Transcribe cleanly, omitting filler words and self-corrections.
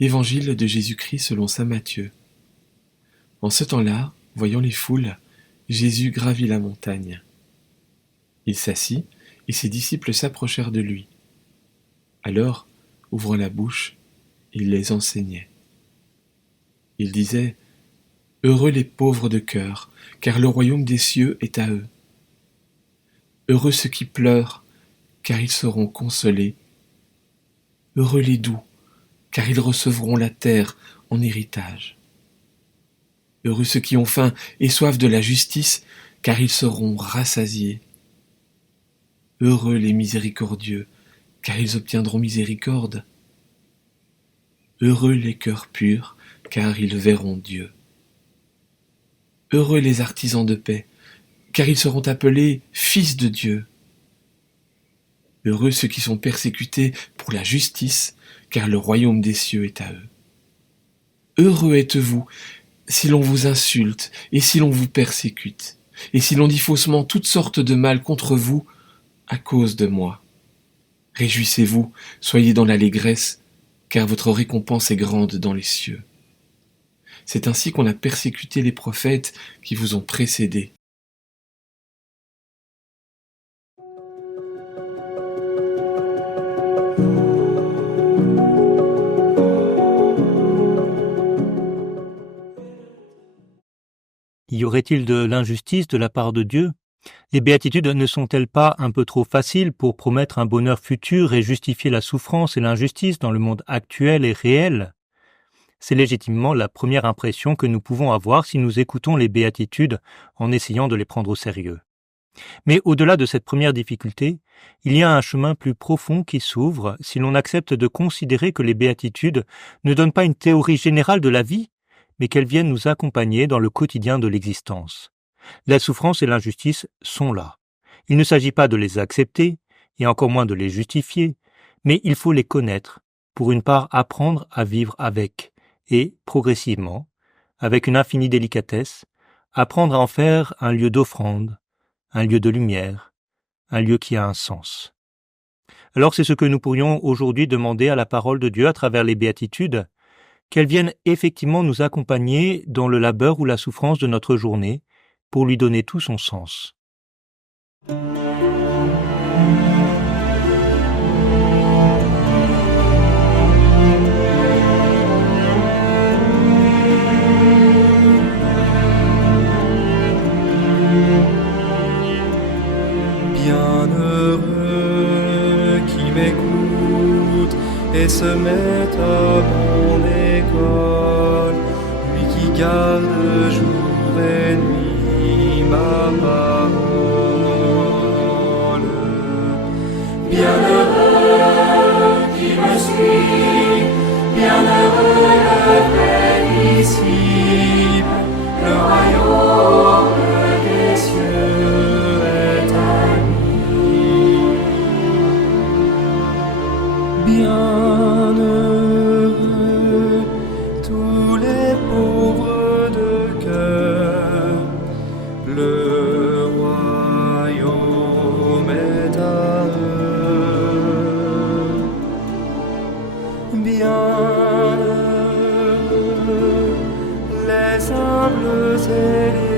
Évangile de Jésus-Christ selon saint Matthieu. En ce temps-là, voyant les foules, Jésus gravit la montagne. Il s'assit, et ses disciples s'approchèrent de lui. Alors, ouvrant la bouche, il les enseignait. Il disait : « Heureux les pauvres de cœur, car le royaume des cieux est à eux. Heureux ceux qui pleurent, car ils seront consolés. Heureux les doux, car ils recevront la terre en héritage. Heureux ceux qui ont faim et soif de la justice, car ils seront rassasiés. Heureux les miséricordieux, car ils obtiendront miséricorde. Heureux les cœurs purs, car ils verront Dieu. Heureux les artisans de paix, car ils seront appelés fils de Dieu. Heureux ceux qui sont persécutés pour la justice, car le royaume des cieux est à eux. Heureux êtes-vous si l'on vous insulte et si l'on vous persécute, et si l'on dit faussement toutes sortes de mal contre vous à cause de moi. Réjouissez-vous, soyez dans l'allégresse, car votre récompense est grande dans les cieux. C'est ainsi qu'on a persécuté les prophètes qui vous ont précédés. Y aurait-il de l'injustice de la part de Dieu ? Les béatitudes ne sont-elles pas un peu trop faciles pour promettre un bonheur futur et justifier la souffrance et l'injustice dans le monde actuel et réel ? C'est légitimement la première impression que nous pouvons avoir si nous écoutons les béatitudes en essayant de les prendre au sérieux. Mais au-delà de cette première difficulté, il y a un chemin plus profond qui s'ouvre si l'on accepte de considérer que les béatitudes ne donnent pas une théorie générale de la vie, mais qu'elles viennent nous accompagner dans le quotidien de l'existence. La souffrance et l'injustice sont là. Il ne s'agit pas de les accepter, et encore moins de les justifier, mais il faut les connaître, pour une part apprendre à vivre avec, et, progressivement, avec une infinie délicatesse, apprendre à en faire un lieu d'offrande, un lieu de lumière, un lieu qui a un sens. Alors c'est ce que nous pourrions aujourd'hui demander à la parole de Dieu à travers les béatitudes, qu'elles viennent effectivement nous accompagner dans le labeur ou la souffrance de notre journée, pour lui donner tout son sens. Bienheureux qui m'écoute et se met à mon école, lui qui garde jour et nuit ma parole. Bienheureux qui me suit, bienheureux le félicite, le royaume des cieux est à lui. Bienheureux tous les pauvres de cœur, le royaume est à eux. Bienheureux les humbles et les